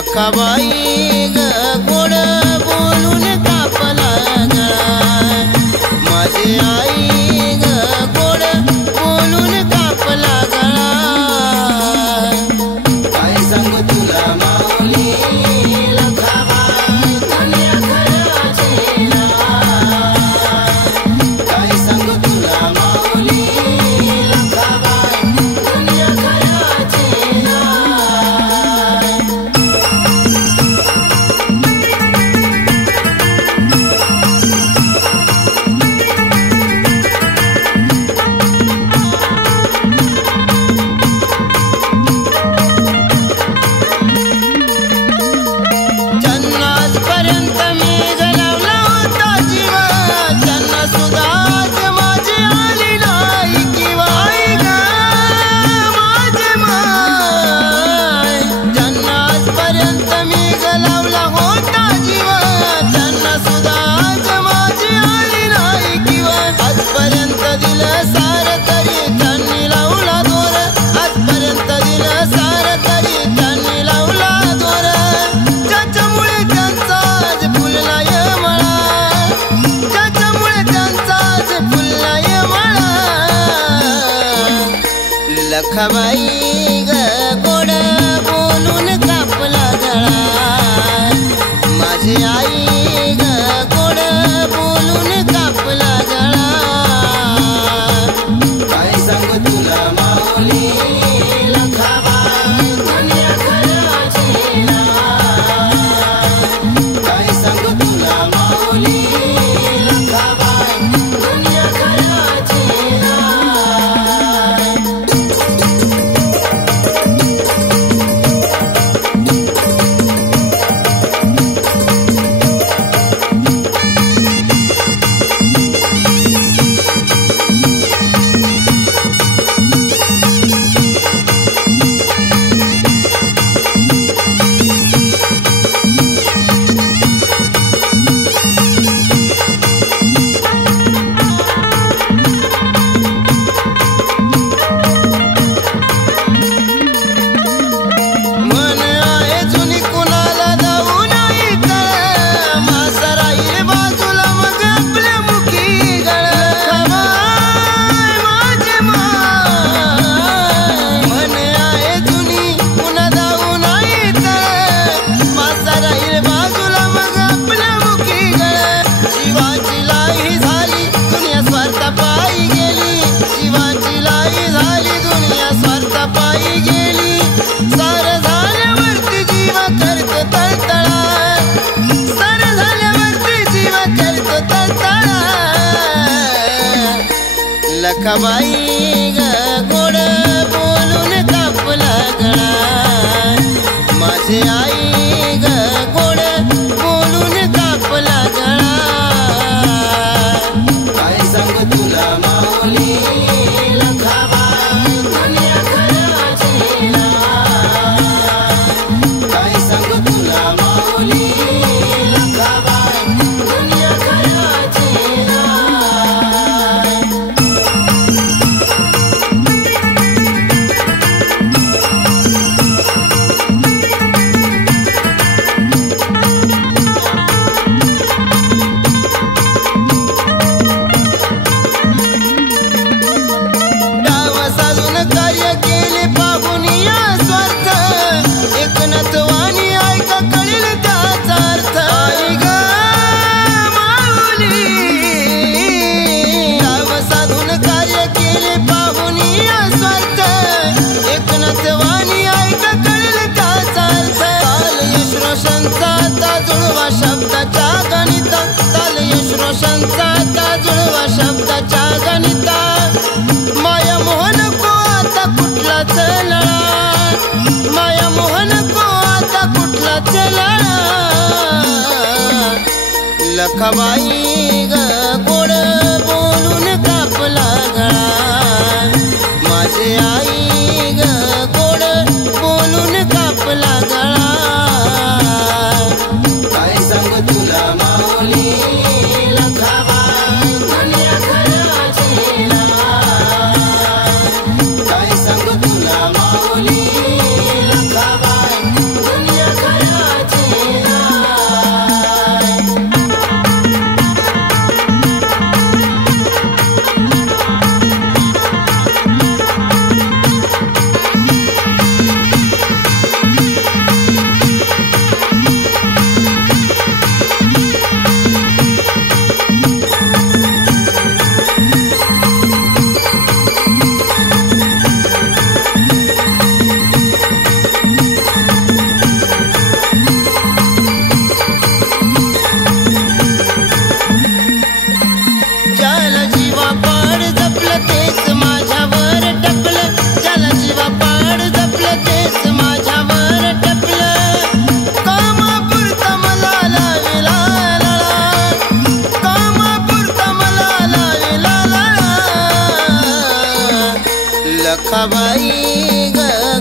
लखाबाई ग गोड बोलून कापला गळा माझी आई ग गोड बोलून कापला गळा काय सांग तुला माऊली लखाबाई दुनिया खराची काय सांग तुला माऊली लखाबाई दुनिया खराची लखाबाई ग गोड बोलून कापला गळा माझी आई ग गोड बोलून कापला गळा काय सांग तुला माऊली लखाबाई दुनिया खराची काय सांग तुला माऊली लखाबाई दुनिया खराची लखाबाई ग गोड बोलून कापला गळा माझी आई ग गोड बोलून कापला गळा काय सांग तुला माऊली लखाबाई दुनिया खराची काय सांग तुला माऊली लखाबाई दुनिया खराची शब्दाच्या गणित ताल यश रोशनचा जुळवा शब्दाच्या गणित माया मोहन को आता कुठलाच लळा माया मोहन को आता कुठलाच लळा लखाबाई ग गोड बोलून कापला गळा माझी आई ग गोड बोलून कापला गळा तुला माऊली लखाबाई दुनिया खराची काय सांग तुला माऊली लखाबाई दुनिया खराची आई ग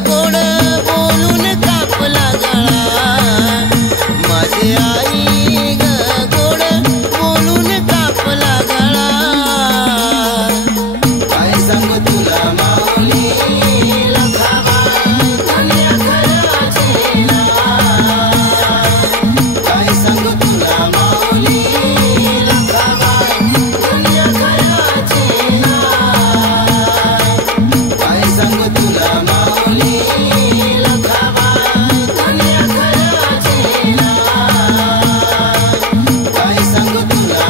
गोड बोलून कापला गळा माझी आई ग गोड बोलून कापला गळा काय सांगू तुला माऊली लखाबाई दुनिया खराची काय सांगू तुला माऊली लखाबाई दुनिया खराची काय सांगू तुला माऊली लखाबाई दुनिया खराची काय सांगू तुला